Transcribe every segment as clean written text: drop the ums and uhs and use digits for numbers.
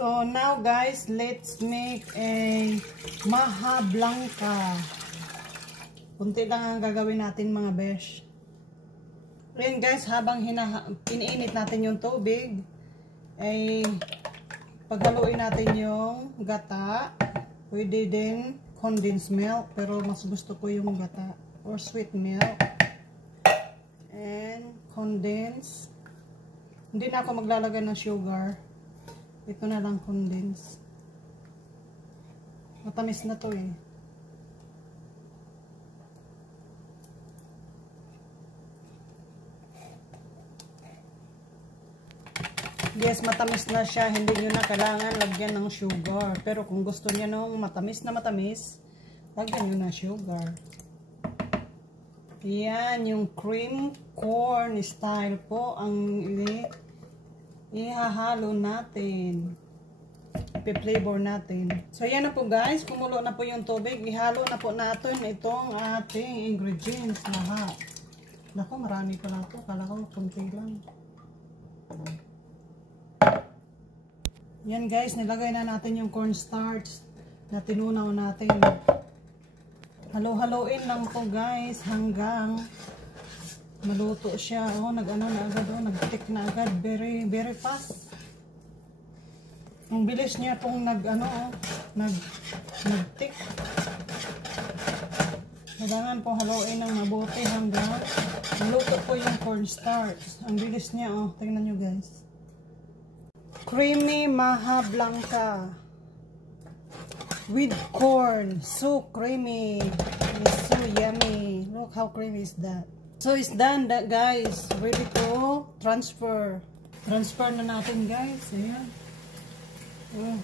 So now guys, let's make a maha blanca. Kunti lang ang gagawin natin mga besh. Ayan guys, habang iniinit natin yung tubig, ay paghaluin natin yung gata. Pwede din condensed milk, pero mas gusto ko yung gata or sweet milk. And condensed. Hindi na ako maglalagay ng sugar. Ito na lang condensed. Matamis na to eh. Yes, matamis na siya. Hindi nyo na kailangan lagyan ng sugar. Pero kung gusto niya nung matamis na matamis, lagyan nyo na sugar. Yan, yung cream corn style po ang ihahalo natin. Ipi-flavor natin. So, yan na po guys. Kumulo na po yung tubig. Ihalo na po natin itong ating ingredients lahat. Naku, marami pala ito. Kala ko, kunti lang. Yan guys, nilagay na natin yung cornstarch na tinunaw natin. Halo-haloin lang po guys hanggang maluto siya. Oh, nag-ano na agad, oh, nag-tick na agad. Very, very fast. Ang bilis niya pong nag-ano, oh, nag-tick. Kailangan pong haluin ng mabuti hanggang maluto po yung cornstarch. Ang bilis niya, oh. Tingnan nyo guys. Creamy maha blanca with corn. So creamy. It's so yummy. Look how creamy is that. So it's done that guys. Ready to transfer. Transfer na natin guys. Ayan. Oh.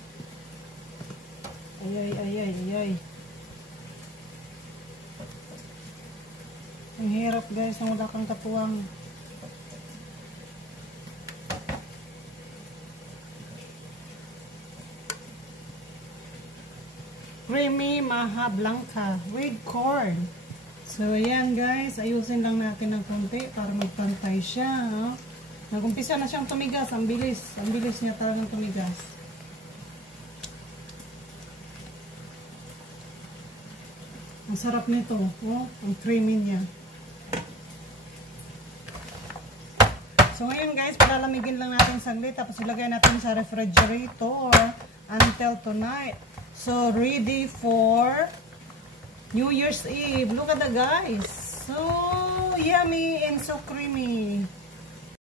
Ayay, ayay, ayay. Ang hirap guys nang wala kang katuwang. Creamy maha blanca with corn. So, ayan guys. Ayusin lang natin ng konti para magpantay siya. Oh. Nag-umpisa na siyang tumigas. Ang bilis. Ang bilis niya talagang tumigas. Ang sarap nito. Oh. Ang creamy niya. So, ngayon guys, palalamigin lang natin saglit. Tapos ilagay natin sa refrigerator until tonight. So, ready for New Year's Eve. Look at that, guys. So yummy and so creamy.